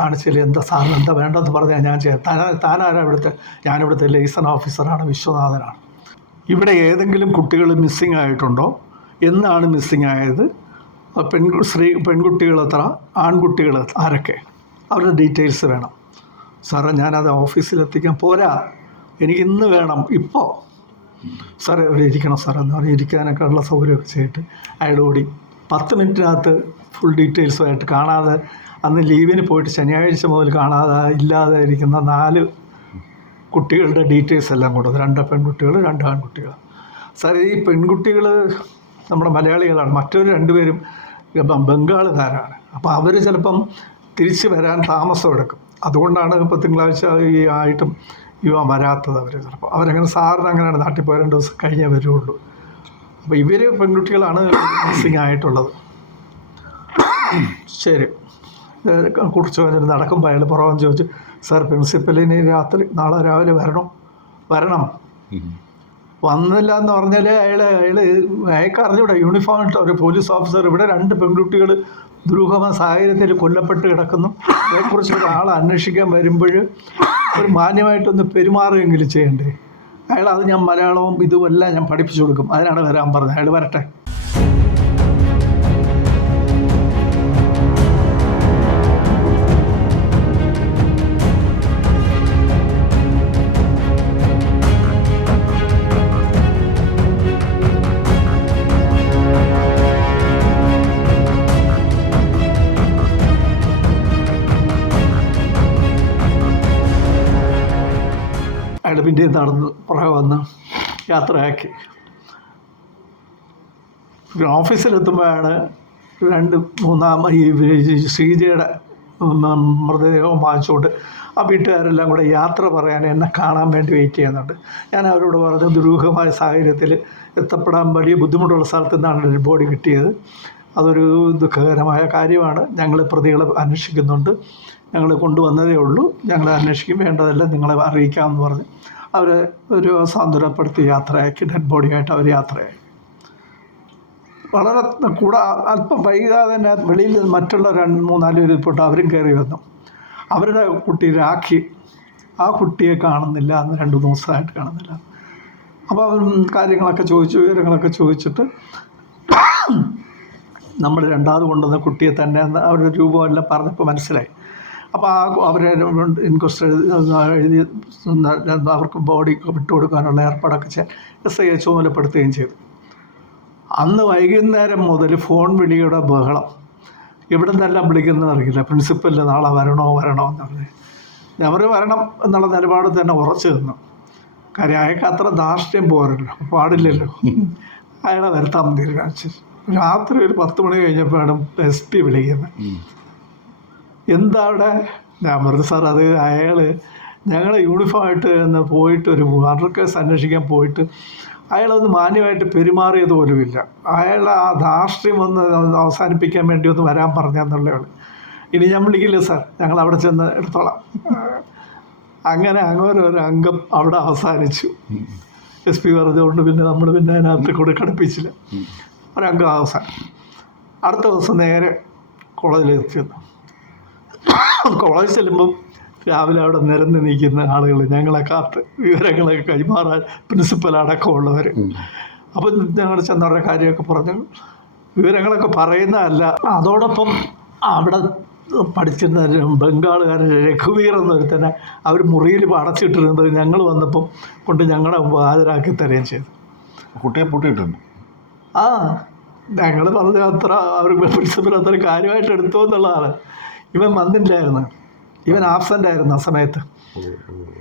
കാണിച്ചില്ല, എന്താ സാറിന് എന്താ വേണ്ടതെന്ന് പറഞ്ഞാൽ ഞാൻ ചെയ്യാം. താനാരാ ഇവിടുത്തെ? ഞാനിവിടുത്തെ ലൈസൺ ഓഫീസറാണ്, വിശ്വനാഥനാണ്. ഇവിടെ ഏതെങ്കിലും കുട്ടികൾ മിസ്സിങ് ആയിട്ടുണ്ടോ? എന്നാണ് മിസ്സിങ് ആയത്? പെൺകുട്ടികൾ എത്ര, ആൺകുട്ടികൾ ആരൊക്കെ, അവരുടെ ഡീറ്റെയിൽസ് വേണം. സാറേ ഞാനത് ഓഫീസിലെത്തിക്കാൻ പോരാ, എനിക്ക് ഇന്ന് വേണം, ഇപ്പോൾ. സാറേ ഇവിടെ ഇരിക്കണം സാർ എന്ന് പറഞ്ഞ് ഇരിക്കാനൊക്കെ ഉള്ള സൗകര്യമൊക്കെ ചെയ്തിട്ട് അയാൾ ഓടി 10 മിനിറ്റിനകത്ത് ഫുൾ ഡീറ്റെയിൽസുമായിട്ട് കാണാതെ, അന്ന് ലീവിന് പോയിട്ട് ശനിയാഴ്ച മുതൽ കാണാതെ ഇല്ലാതെ ഇരിക്കുന്ന 4 കുട്ടികളുടെ ഡീറ്റെയിൽസ് എല്ലാം കൊടുത്തു. 2 പെൺകുട്ടികൾ 2 ആൺകുട്ടികൾ. സാർ ഈ പെൺകുട്ടികൾ നമ്മുടെ മലയാളികളാണ്, മറ്റൊരു 2 പേരും ബംഗാളുകാരാണ്. അപ്പോൾ അവർ ചിലപ്പം തിരിച്ച് വരാൻ താമസം എടുക്കും. അതുകൊണ്ടാണ് ഇപ്പോൾ തിങ്കളാഴ്ച ഈ ആയിട്ടും വരാത്തത്. അവർ ചിലപ്പോൾ അവരങ്ങനെ സാറിന് അങ്ങനെയാണ്, നാട്ടിൽ പോയി 2 ദിവസം കഴിഞ്ഞേ വരുള്ളൂ. അപ്പോൾ ഇവർ പെൺകുട്ടികളാണ് മിസ്സിങ് ആയിട്ടുള്ളത്. ശരി, കുറിച്ച് നടക്കുമ്പോൾ അയാൾ പുറമെ ചോദിച്ചു, സാർ പ്രിൻസിപ്പലിന് നാളെ രാവിലെ വരണം. വന്നില്ല എന്ന് പറഞ്ഞാൽ അയാൾക്ക് അറിഞ്ഞൂടെ, യൂണിഫോം ഇട്ട ഒരു പോലീസ് ഓഫീസർ ഇവിടെ 2 പെൺകുട്ടികൾ ദുരൂഹമായ സാഹചര്യത്തിൽ കൊല്ലപ്പെട്ട് കിടക്കുന്നു. അതേക്കുറിച്ച് ഒരാളെ അന്വേഷിക്കാൻ വരുമ്പോൾ ഒരു മാന്യമായിട്ടൊന്ന് പെരുമാറുകയെങ്കിലും ചെയ്യണ്ടേ? അത് ഞാൻ മലയാളവും ഇതുമെല്ലാം ഞാൻ പഠിപ്പിച്ചു കൊടുക്കും, അതിനാണ് വരാൻ പറഞ്ഞത്. അയാൾ വരട്ടെ. അയാൾ പിന്നെ നടന്ന് പുറകെ വന്ന് യാത്രയാക്കി. ഓഫീസിലെത്തുമ്പോഴാണ് 2-3 ഈ ശ്രീജയുടെ മൃതദേഹം വാങ്ങിച്ചുകൊണ്ട് ആ വീട്ടുകാരെല്ലാം കൂടെ യാത്ര പറയാൻ എന്നെ കാണാൻ വേണ്ടി വെയിറ്റ് ചെയ്യുന്നുണ്ട്. ഞാൻ അവരോട് പറഞ്ഞു, ദുരൂഹമായ സാഹചര്യത്തിൽ എത്തപ്പെടാൻ വലിയ ബുദ്ധിമുട്ടുള്ള സ്ഥലത്തു നിന്നാണ് ഡെഡ് ബോഡി കിട്ടിയത്. അതൊരു ദുഃഖകരമായ കാര്യമാണ്. ഞങ്ങൾ പ്രതികളെ അന്വേഷിക്കുന്നുണ്ട്, ഞങ്ങൾ കൊണ്ടുവന്നതേ ഉള്ളൂ, ഞങ്ങൾ അന്വേഷിക്കും, വേണ്ടതെല്ലാം നിങ്ങളെ അറിയിക്കാമെന്ന് പറഞ്ഞ് അവരെ ഒരു സാന്ത്വനപ്പെടുത്തി യാത്രയാക്കി. ഡെഡ് ബോഡിയായിട്ട് അവർ യാത്രയായി. വളരെ അല്പം വൈകാതെ തന്നെ വെളിയിൽ മറ്റുള്ള 2-3-4 പേര് പോയിട്ട് അവരും കയറി വന്നു. അവരുടെ കുട്ടി രാഖി, ആ കുട്ടിയെ കാണുന്നില്ല, അന്ന് 2 ദിവസമായിട്ട് കാണുന്നില്ല. അപ്പോൾ അവർ കാര്യങ്ങളൊക്കെ ചോദിച്ചു, വിവരങ്ങളൊക്കെ ചോദിച്ചിട്ട് നമ്മൾ 2ാമത് കൊണ്ടുവന്ന കുട്ടിയെ തന്നെ അവരുടെ രൂപമെല്ലാം പറഞ്ഞപ്പോൾ മനസ്സിലായി. അപ്പോൾ അവരെ ഇൻക്വസ്റ്റ് എഴുതി അവർക്ക് ബോഡി വിട്ടുകൊടുക്കാനുള്ള ഏർപ്പാടൊക്കെ ചെയ്യാൻ SIയെ ചുമതലപ്പെടുത്തുകയും ചെയ്തു. അന്ന് വൈകുന്നേരം മുതൽ ഫോൺ വിളിയുടെ ബഹളം. എവിടെ നിന്നെല്ലാം വിളിക്കുന്നത് അറിയില്ല. പ്രിൻസിപ്പലിന് നാളെ വരണോ എന്ന് പറഞ്ഞ് അവർ വരണം എന്നുള്ള നിലപാട് തന്നെ ഉറച്ചു നിന്നു. കാര്യം അയാൾക്ക് അത്ര ധാർഷ്ട്യം പാടില്ലല്ലോ. അയാളെ വരുത്താൻ തീരുമാനിച്ചു. രാത്രി ഒരു 10 മണി കഴിഞ്ഞപ്പോഴാണ് SP വിളിക്കുന്നത്. എന്താ അവിടെ? ഞാൻ പറഞ്ഞു, സാർ അത് അയാൾ ഞങ്ങൾ യൂണിഫോമായിട്ട് എന്ന് പോയിട്ട് ഒരു മർഡർ കേസ് അന്വേഷിക്കാൻ പോയിട്ട് അയാളൊന്ന് മാന്യമായിട്ട് പെരുമാറിയത് പോലുമില്ല. അയാളുടെ ആ ധാർഷ്ട്യം ഒന്ന് അവസാനിപ്പിക്കാൻ വേണ്ടി ഒന്ന് വരാൻ പറഞ്ഞെന്നുള്ളതാണ്. ഇനി ഞാൻ വിളിക്കില്ല സാർ, ഞങ്ങൾ അവിടെ ചെന്ന് എടുത്തോളാം. അങ്ങനെ ഒരു അംഗം അവിടെ അവസാനിച്ചു. SP പറഞ്ഞുകൊണ്ട് പിന്നെ നമ്മൾ അതിനകത്ത് കൂടെ കടുപ്പിച്ചില്ല. ഒരംഗം അവസാനം. അടുത്ത ദിവസം നേരെ കോളേജിലെത്തിയെന്നു. കോളേജ് ചെല്ലുമ്പം രാവിലെ അവിടെ നിരന്ന് നിൽക്കുന്ന ആളുകൾ ഞങ്ങളെ കാത്ത് വിവരങ്ങളൊക്കെ കൈമാറാൻ പ്രിൻസിപ്പൽ അടക്കമുള്ളവർ. അപ്പം ഞങ്ങൾ ചെന്നവരുടെ കാര്യമൊക്കെ പറഞ്ഞു, വിവരങ്ങളൊക്കെ പറയുന്നതല്ല. അതോടൊപ്പം അവിടെ പഠിച്ചിരുന്ന ബംഗാളുകാരൻ രഘുവീർ എന്നൊരുത്തന്നെ അവർ മുറിയിൽ അടച്ചിട്ടിരുന്നത് ഞങ്ങൾ വന്നപ്പം കൊണ്ട് ഞങ്ങളുടെ മുമ്പ് ഹാജരാക്കി തരുകയും ചെയ്തു. കുട്ടിയെ പൂട്ടിയിട്ടുണ്ട്. ഞങ്ങൾ പറഞ്ഞ അത്ര അവർ പ്രിൻസിപ്പൽ അത്ര കാര്യമായിട്ട് എടുത്തു എന്നുള്ളതാണ്. ഇവൻ വന്നില്ലായിരുന്നു, ഇവൻ ആബ്സെൻ്റ് ആയിരുന്നു ആ സമയത്ത്.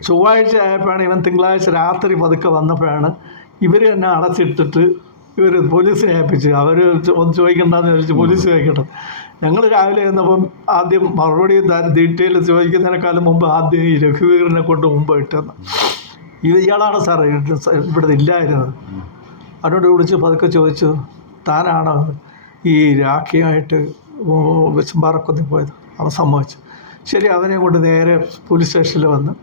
ചൊവ്വാഴ്ച ആയപ്പോഴാണ് ഇവൻ തിങ്കളാഴ്ച രാത്രി പതുക്കെ വന്നപ്പോഴാണ് ഇവർ തന്നെ അടച്ചിട്ടിട്ട് ഇവർ പോലീസിനെ ഏൽപ്പിച്ച്. അവർ ഒന്ന് ചോദിക്കണ്ടെന്ന് ചോദിച്ചു, പോലീസ് ചോദിക്കട്ടെ. ഞങ്ങൾ രാവിലെ ചെന്നപ്പം ആദ്യം മറുപടി ഡീറ്റെയിൽ ചോദിക്കുന്നതിനേക്കാളും മുമ്പ് ആദ്യം ഈ രഘുവീറിനെ കൊണ്ട് മുമ്പ് ഇട്ടെന്ന്. ഇയാളാണ് സാർ ഇവിടെ ഇല്ലായിരുന്നത്. അവരോട് വിളിച്ച് പതുക്കെ ചോദിച്ചു, താനാണോ ഈ രാഖിയായിട്ട് വെച്ചുംപാറക്കൊന്നി പോയത്? അവൻ സമ്മതിച്ചു. ശരി, അവനെ കൊണ്ട് നേരെ പോലീസ് സ്റ്റേഷനിൽ വന്ന്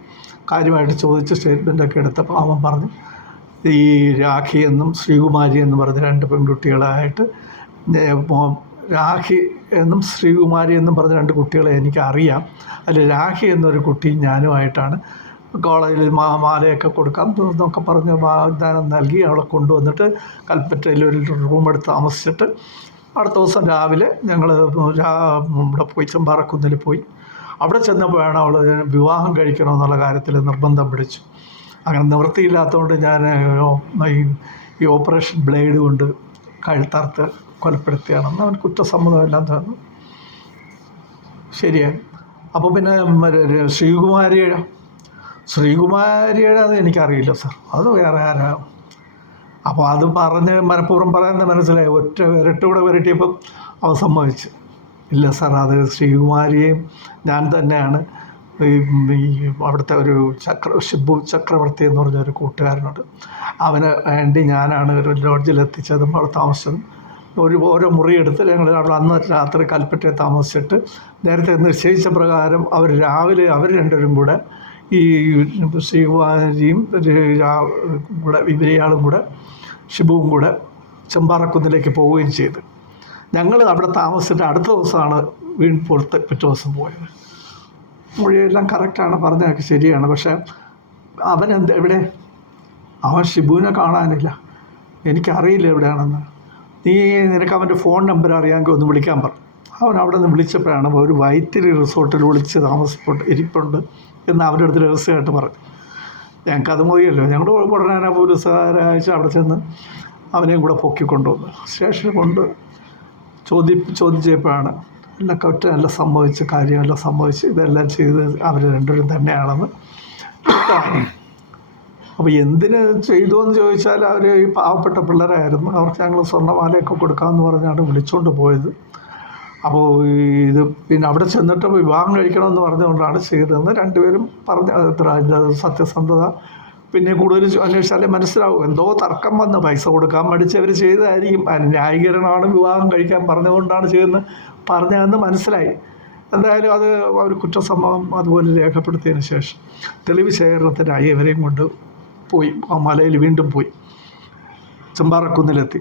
കാര്യമായിട്ട് ചോദിച്ച് സ്റ്റേറ്റ്മെൻറ്റൊക്കെ എടുത്തപ്പോൾ അവൻ പറഞ്ഞു, ഈ രാഖി എന്നും ശ്രീകുമാരി എന്ന് പറഞ്ഞ 2 പെൺകുട്ടികളായിട്ട് രാഖി എന്നും ശ്രീകുമാരി എന്നും പറഞ്ഞ 2 കുട്ടികളെ എനിക്കറിയാം. അതിൽ രാഖി എന്നൊരു കുട്ടി ഞാനുമായിട്ടാണ് കോളേജിൽ മാലയൊക്കെ കൊടുക്കാം എന്നൊക്കെ പറഞ്ഞ് വാഗ്ദാനം നൽകി അവളെ കൊണ്ടുവന്നിട്ട് കൽപ്പറ്റയിൽ ഒരു റൂമെടുത്ത് താമസിച്ചിട്ട് അടുത്ത ദിവസം രാവിലെ ഞങ്ങൾ ഇവിടെ പോയി ചെമ്പാറക്കുന്നിൽ പോയി. അവിടെ ചെന്നപ്പോഴാണ് അവൾ വിവാഹം കഴിക്കണമെന്നുള്ള കാര്യത്തിൽ നിർബന്ധം പിടിച്ചു. അങ്ങനെ നിവൃത്തിയില്ലാത്തതുകൊണ്ട് ഞാൻ ഈ ഓപ്പറേഷൻ ബ്ലേഡ് കൊണ്ട് കഴുത്തറുത്ത് കൊലപ്പെടുത്തിയാണെന്ന് അവൻ കുറ്റസമ്മതമെല്ലാം തന്നു. ശരിയായി. അപ്പോൾ പിന്നെ ശ്രീകുമാരിയുടെ അത് എനിക്കറിയില്ല സാർ, അത് വേറെ ആരാ. അപ്പോൾ അത് പറഞ്ഞ് മനഃപൂർവ്വം പറയുന്നത് മനസ്സിലായി. ഒറ്റ വിരട്ടൂടെ വിരട്ടിയപ്പം അവൻ സമ്മതിച്ചു, ഇല്ല സാർ അത് ശ്രീകുമാരിയെയും ഞാൻ തന്നെയാണ്. ഈ അവിടുത്തെ ഒരു ഷിബു ചക്രവർത്തി എന്ന് പറഞ്ഞൊരു കൂട്ടുകാരനുണ്ട്, അവന് വേണ്ടി ഞാനാണ് ഒരു ലോഡ്ജിലെത്തിച്ചതും അവിടെ താമസിച്ചതും. ഓരോ മുറിയെടുത്ത് ഞങ്ങൾ അവിടെ അന്ന് രാത്രി കൽപ്പറ്റയിൽ താമസിച്ചിട്ട് നേരത്തെ നിശ്ചയിച്ച പ്രകാരം രാവിലെ അവർ 2 കൂടെ ഈ ശ്രീകുമാരിയും കൂടെ ഇവരെയാളും കൂടെ ഷിബുവും കൂടെ ചെമ്പാറക്കുന്നിലേക്ക് പോവുകയും ചെയ്തു. ഞങ്ങൾ അവിടെ താമസിച്ചിട്ട് അടുത്ത ദിവസമാണ് പുറത്ത് പിറ്റേ ദിവസം പോയത്. മൊഴിയെല്ലാം കറക്റ്റാണ്, പറഞ്ഞതൊക്കെ ശരിയാണ്. പക്ഷേ അവൻ എവിടെ? അവൻ ഷിബുവിനെ കാണാനില്ല. എനിക്കറിയില്ല എവിടെയാണെന്ന്. നിനക്ക് അവൻ്റെ ഫോൺ നമ്പർ അറിയാമെങ്കിൽ ഒന്ന് വിളിക്കാൻ പറഞ്ഞു. അവൻ അവിടെ നിന്ന് വിളിച്ചപ്പോഴാണ് ഒരു വൈത്തിരി റിസോർട്ടിൽ വിളിച്ച് ഇരിപ്പുണ്ട് എന്ന് അവരുടെ അടുത്ത് രഹസ്യമായിട്ട് പറഞ്ഞു. ഞങ്ങൾക്കത് മതിയല്ലോ. ഞങ്ങൾ ഉടനെ പോലീസുകാരെ അയച്ച് അവിടെ ചെന്ന് അവനെയും കൂടെ പൊക്കിക്കൊണ്ടുവന്നു സ്റ്റേഷനിൽ കൊണ്ട് ചോദിച്ചപ്പോഴാണ് എല്ലാം സംഭവിച്ച് കാര്യമെല്ലാം സംഭവിച്ച് ഇതെല്ലാം ചെയ്ത് അവർ 2 തന്നെയാണെന്ന്. അപ്പോൾ എന്തിന് ചെയ്തു എന്ന് ചോദിച്ചാൽ അവർ ഈ പാവപ്പെട്ട പിള്ളേരായിരുന്നു. അവർക്ക് ഞങ്ങൾ സ്വർണ്ണമാലയൊക്കെ കൊടുക്കാമെന്ന് പറഞ്ഞാണ് വിളിച്ചുകൊണ്ട് പോയത്. അപ്പോൾ ഇത് പിന്നെ അവിടെ ചെന്നിട്ട് വിവാഹം കഴിക്കണമെന്ന് പറഞ്ഞുകൊണ്ടാണ് ചെയ്തതെന്ന് 2 പേരും പറഞ്ഞു. അതിൻ്റെ സത്യസന്ധത പിന്നെ കൂടുതൽ അന്വേഷിച്ചാലേ മനസ്സിലാവും. എന്തോ തർക്കം വന്ന് പൈസ കൊടുക്കാൻ മടിച്ചവർ ചെയ്തതായിരിക്കും. ന്യായീകരണമാണ് വിവാഹം കഴിക്കാൻ പറഞ്ഞുകൊണ്ടാണ് പറഞ്ഞതെന്ന് മനസ്സിലായി. എന്തായാലും അത് അവർ കുറ്റസമ്മതം അതുപോലെ രേഖപ്പെടുത്തിയതിന് ശേഷം തെളിവ് ശേഖരണത്തിനായി ഇവരെയും കൊണ്ട് പോയി ആ മലയിൽ വീണ്ടും പോയി ചെമ്പാറക്കുന്നിലെത്തി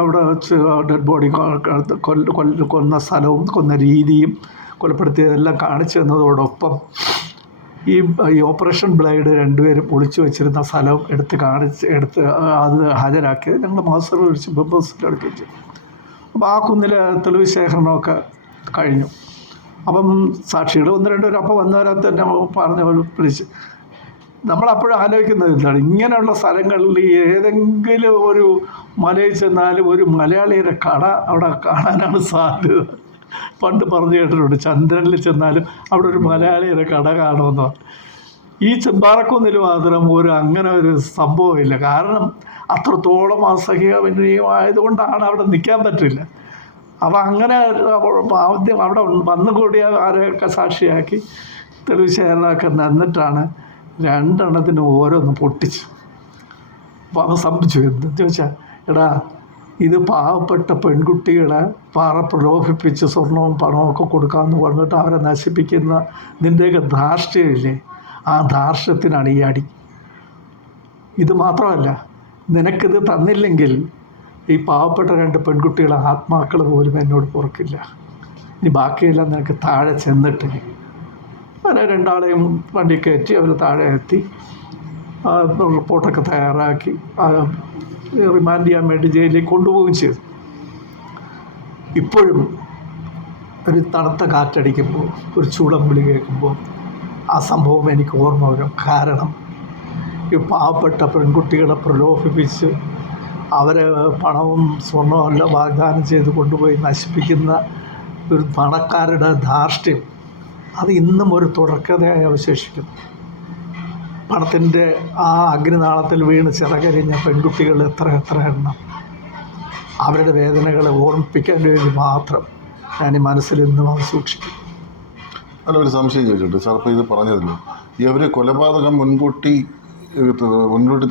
അവിടെ വെച്ച് ഡെഡ് ബോഡി കൊന്ന സ്ഥലവും കൊന്ന രീതിയും കൊലപ്പെടുത്തിയതെല്ലാം കാണിച്ചു തന്നതോടൊപ്പം ഈ ഓപ്പറേഷൻ ബ്ലേഡ് 2 പേരും ഒളിച്ചു വെച്ചിരുന്ന സ്ഥലം എടുത്ത് അത് ഹാജരാക്കിയത് ഞങ്ങൾ മാസ്റ്റർ വിളിച്ച് ബംബേഴ്സിൽ അടുപ്പിച്ചു. അപ്പോൾ ആ കുന്നിലെ തെളിവ് ശേഖരണമൊക്കെ കഴിഞ്ഞു. അപ്പം സാക്ഷികൾ 1-2 പേര് അപ്പോൾ വന്നവരത് തന്നെ വിളിച്ച് നമ്മളപ്പോഴും ആലോചിക്കുന്നത് എന്താണ്, ഇങ്ങനെയുള്ള സ്ഥലങ്ങളിൽ ഏതെങ്കിലും ഒരു മലയിൽ ചെന്നാലും ഒരു മലയാളിയുടെ കട അവിടെ കാണാനാണ് സാധ്യത. പണ്ട് പറഞ്ഞു കേട്ടിട്ടുണ്ട്, ചന്ദ്രനിൽ ചെന്നാലും അവിടെ ഒരു മലയാളിയുടെ കട കാണുമെന്ന്. ഈ ചെമ്പാറക്കുന്നിൽ മാത്രം അങ്ങനെ ഒരു സംഭവമില്ല. കാരണം അത്രത്തോളം അസഹ്യമായതുകൊണ്ടാണ് അവിടെ നിൽക്കാൻ പറ്റില്ല. അപ്പോൾ അങ്ങനെ ആദ്യം അവിടെ വന്നുകൂടിയ ആരെയൊക്കെ സാക്ഷിയാക്കി തെളിവ് ശേഖരണമൊക്കെ നിന്നിട്ടാണ് 2 എണ്ണത്തിന് ഓരോന്ന് പൊട്ടിച്ചു. അപ്പോൾ അവൻ സംഭവിച്ചു എന്തെന്ന് ചോദിച്ചാൽ, എടാ ഇത് പാവപ്പെട്ട പെൺകുട്ടികളെ പ്രലോഭിപ്പിച്ച് സ്വർണവും പണവും ഒക്കെ കൊടുക്കാമെന്ന് പറഞ്ഞിട്ട് അവരെ നശിപ്പിക്കുന്ന നിൻ്റെയൊക്കെ ധാർഷ്ട്യമില്ലേ, ആ ധാർഷ്ട്യത്തിനാണ് ഈ അടി. ഇത് മാത്രമല്ല, നിനക്കിത് തന്നില്ലെങ്കിൽ ഈ പാവപ്പെട്ട 2 പെൺകുട്ടികളെ ആത്മാക്കൾ പോലും എന്നോട് പൊറുക്കില്ല. ഇനി ബാക്കിയെല്ലാം നിനക്ക് താഴെ ചെന്നിട്ട്. അങ്ങനെ 2 ആളെയും വണ്ടി കയറ്റി അവർ താഴെ എത്തി റിപ്പോർട്ടൊക്കെ തയ്യാറാക്കി റിമാൻഡ് ചെയ്യാൻ വേണ്ടി ജയിലിലേക്ക് കൊണ്ടുപോവുകയും ചെയ്തു. ഇപ്പോഴും ഒരു തണുത്ത കാറ്റടിക്കുമ്പോൾ ഒരു ചൂടം വിളി കേൾക്കുമ്പോൾ ആ സംഭവം എനിക്ക് ഓർമ്മ വരും. കാരണം ഈ പാവപ്പെട്ട പെൺകുട്ടികളെ പ്രലോഭിപ്പിച്ച് അവരെ പണവും സ്വർണവും എല്ലാം വാഗ്ദാനം ചെയ്ത് കൊണ്ടുപോയി നശിപ്പിക്കുന്ന ഒരു പണക്കാരുടെ ധാർഷ്ട്യം അത് ഇന്നും ഒരു തുടർക്കഥയായി അവശേഷിക്കുന്നു. പണത്തിൻ്റെ ആ അഗ്നിനാളത്തിൽ വീണ് ചിറകരിഞ്ഞ പെൺകുട്ടികൾ എത്ര എണ്ണം. അവരുടെ വേദനകളെ ഓർമ്മിപ്പിക്കാൻ വേണ്ടി മാത്രം ഞാൻ ഈ മനസ്സിൽ ഇന്നും അത് സൂക്ഷിക്കും. അല്ല, ഒരു സംശയം ചോദിച്ചോട്ടെ സാർ, ഇപ്പോൾ ഇത് പറഞ്ഞതില്ലോ ഇവർ കൊലപാതകം മുൻകൂട്ടി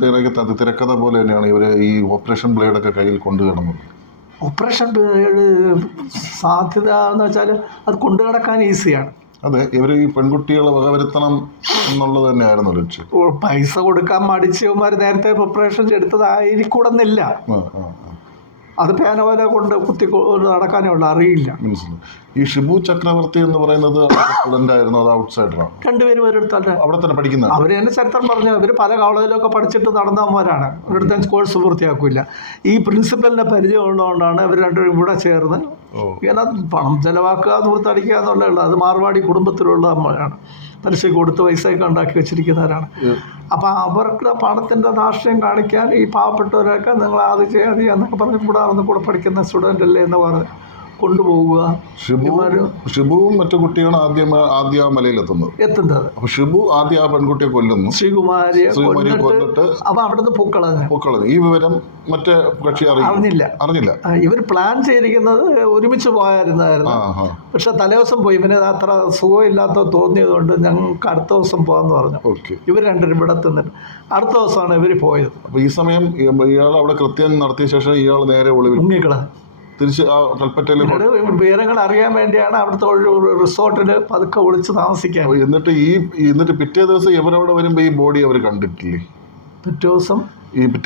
തയ്യാറാക്കി തിരക്കഥ പോലെ തന്നെയാണ് ഇവർ ഈ ഓപ്പറേഷൻ ബ്ലേഡൊക്കെ കയ്യിൽ കൊണ്ടു കിടന്നത്. ഓപ്പറേഷൻ ബ്ലേഡ് സാധ്യത എന്ന് വെച്ചാൽ അത് കൊണ്ടു കിടക്കാൻ ഈസിയാണ്. അതെ, ഇവർ ഈ പെൺകുട്ടികളെ വകവരുത്തണം എന്നുള്ളത് തന്നെയായിരുന്നു ലക്ഷ്യം. പൈസ കൊടുക്കാൻ മടിച്ചവന്മാർ നേരത്തെ പ്രിപ്പറേഷൻ എടുത്തതായിരിക്കൂടെന്നില്ല. അത് പേന പോലെ കൊണ്ട് കുത്തി നടക്കാനേ ഉള്ളൂ, അറിയില്ല. മനസ്സിലായി. ഈ ഷിബു ചക്രവർത്തി എന്ന് പറയുന്നത് സ്റ്റുഡൻ്റ് ആയിരുന്നു, അത് ഔട്ട്സൈഡറാണ്? രണ്ടുപേരും ഒരിടത്തല്ല, അവിടെ തന്നെ പഠിക്കുന്നത്. അവർ തന്നെ ചരിത്രം പറഞ്ഞു, അവർ പല കോളേജിലൊക്കെ പഠിച്ചിട്ട് നടന്നവന്മാരാണ്. ഒരിടത്തും കോഴ്സ് പൂർത്തിയാക്കില്ല. ഈ പ്രിൻസിപ്പലിനെ പരിചയമുള്ളതുകൊണ്ടാണ് ഇവർ രണ്ടുപേരും ഇവിടെ ചേർന്ന് ഇങ്ങനെ പണം ചെലവാക്കുക, ദൂർത്തടിക്കുക എന്നുള്ളത്. അത് മാർവാടി കുടുംബത്തിലുള്ള അമ്മയാണ്, പലിശയ്ക്ക് കൊടുത്ത് പൈസയൊക്കെ ഉണ്ടാക്കി വെച്ചിരിക്കുന്നവരാണ്. അപ്പം അവർക്ക് പണത്തിൻ്റെ രാഷ്ട്രീയം കാണിക്കാൻ ഈ പാവപ്പെട്ടവരൊക്കെ നിങ്ങൾ അത് ചെയ്യാതെ എന്നൊക്കെ പറഞ്ഞ് കൂടെ പഠിക്കുന്ന സ്റ്റുഡൻ്റ് അല്ലേ എന്ന് പറഞ്ഞ് കൊണ്ടുപോവുക. ഷിബുവും മറ്റു കുട്ടികളും ആദ്യ ആ മലയിലെത്തുന്നത്. അപ്പൊ ഷിബു ആദ്യം ആ പെൺകുട്ടിയെ കൊല്ലുന്നു, ശ്രീകുമാരിയെ കൊന്നിട്ട് അവ അവിടുന്ന് പൂക്കളഞ്ഞു. ഈ വിവരം മറ്റേ കക്ഷി അറിഞ്ഞില്ല. ഇവർ പ്ലാൻ ചെയ്തിരിക്കുന്നത് ഒരുമിച്ച് പോയായിരുന്നായിരുന്നു. പക്ഷെ തലേദിവസം പോയി, ഇവന് അത്ര സുഖമില്ലാത്ത തോന്നിയതുകൊണ്ട് ഞങ്ങൾക്ക് അടുത്ത ദിവസം പോകാന്ന് പറഞ്ഞു. ഇവർ രണ്ടുപേരും ഇവിടെ തിന്നിട്ട് അടുത്ത ദിവസമാണ് ഇവർ പോയത്. അപ്പൊ ഈ സമയം ഇയാൾ അവിടെ കൃത്യം നടത്തിയ ശേഷം ഇയാൾ നേരെ ഒളിവിൽ തിരിച്ച് ആ കൽപ്പറ്റയിൽ വിവരങ്ങൾ അറിയാൻ വേണ്ടിയാണ് അവിടുത്തെ ഒരു റിസോർട്ടിൽ പതുക്കെ ഒളിച്ച് താമസിക്കാൻ. എന്നിട്ട് പിറ്റേ ദിവസം ഇവരവിടെ വരുമ്പോൾ ഈ ബോഡി അവർ കണ്ടിട്ടില്ലേ? പിറ്റേ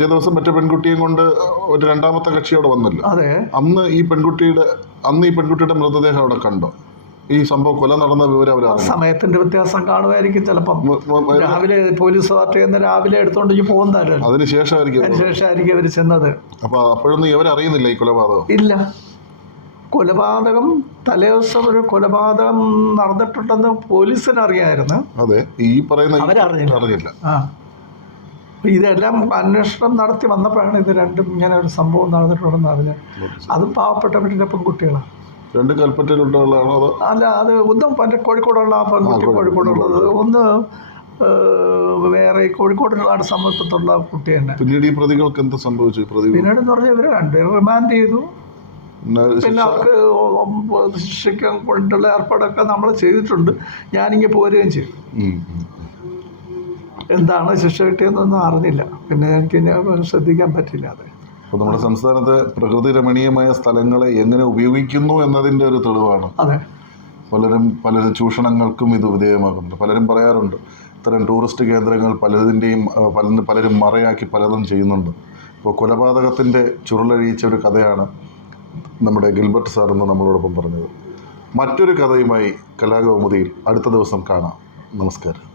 ദിവസം മറ്റേ പെൺകുട്ടിയും കൊണ്ട് ഒരു രണ്ടാമത്തെ കക്ഷി അവിടെ വന്നല്ലോ. അതെ, അന്ന് ഈ പെൺകുട്ടിയുടെ മൃതദേഹം അവിടെ കണ്ടോ? ഈ സംഭവം കൊല നടന്ന വിവരം അവർ സമയത്തിന്റെ വ്യത്യാസം കാണുമായിരിക്കും ചിലപ്പം. രാവിലെ പോലീസ് പാർട്ടി എന്ന് രാവിലെ എടുത്തോണ്ട് പോകുന്നതല്ലോ, അതിനുശേഷമായിരിക്കും അവർ ചെന്നത്. അപ്പൊ അപ്പോഴൊന്നും ഇവരറിയുന്നില്ല ഈ കൊലപാതകം? ഇല്ല, കൊലപാതകം തലേദിവസം ഒരു കൊലപാതകം നടന്നിട്ടുണ്ടെന്ന് പോലീസിന് അറിയാമായിരുന്നു. അതെ, ഈ പറയുന്ന അവരറിഞ്ഞില്ല. ഇതെല്ലാം അന്വേഷണം നടത്തി വന്നപ്പോഴാണ് ഇത് രണ്ടും ഇങ്ങനെ ഒരു സംഭവം നടന്നിട്ടുണ്ടെന്ന് അറിഞ്ഞത്. അതും പാവപ്പെട്ട വീട്ടിലെ പെൺകുട്ടികളാണ്. രണ്ട് കൽപ്പറ്റയിലുള്ളതാണോ? അല്ല, അത് ഒന്നും കോഴിക്കോടുള്ള ആ പെൺകുട്ടി കോഴിക്കോടുള്ളത്, ഒന്ന് വേറെ കോഴിക്കോടിനാട് സമീപത്തുള്ള കുട്ടി തന്നെ. പിന്നീട് ഈ പ്രതികൾക്ക് എന്ത് സംഭവിച്ചു? പിന്നീട് എന്ന് പറഞ്ഞാൽ ഇവർ രണ്ടുപേരും റിമാൻഡ് ചെയ്തു. പിന്നെ അവർക്ക് ശിക്ഷിക്കാൻ കൊണ്ടുള്ള ഏർപ്പാടൊക്കെ നമ്മൾ ചെയ്തിട്ടുണ്ട്. ഞാനിങ്ങനെ പോരുകയും ചെയ്തു. എന്താണ് ശിക്ഷ കിട്ടിയതെന്നൊന്നും അറിഞ്ഞില്ല. പിന്നെ എനിക്ക് ശ്രദ്ധിക്കാൻ പറ്റില്ല. അത് അപ്പോൾ നമ്മുടെ സംസ്ഥാനത്തെ പ്രകൃതി രമണീയമായ സ്ഥലങ്ങളെ എങ്ങനെ ഉപയോഗിക്കുന്നു എന്നതിൻ്റെ ഒരു തെളിവാണ്. അതെ, പലരും ചൂഷണങ്ങൾക്കും ഇത് വിധേയമാകുന്നുണ്ട്. പലരും പറയാറുണ്ട് ഇത്തരം ടൂറിസ്റ്റ് കേന്ദ്രങ്ങൾ പലരും മറയാക്കി പലതും ചെയ്യുന്നുണ്ട്. ഇപ്പോൾ കൊലപാതകത്തിൻ്റെ ചുരുളഴിയിച്ച ഒരു കഥയാണ് നമ്മുടെ ഗിൽബർട്ട് സാർ എന്ന് നമ്മളോടൊപ്പം പറഞ്ഞത്. മറ്റൊരു കഥയുമായി കലാകൗമുദിയിൽ അടുത്ത ദിവസം കാണാം. നമസ്കാരം.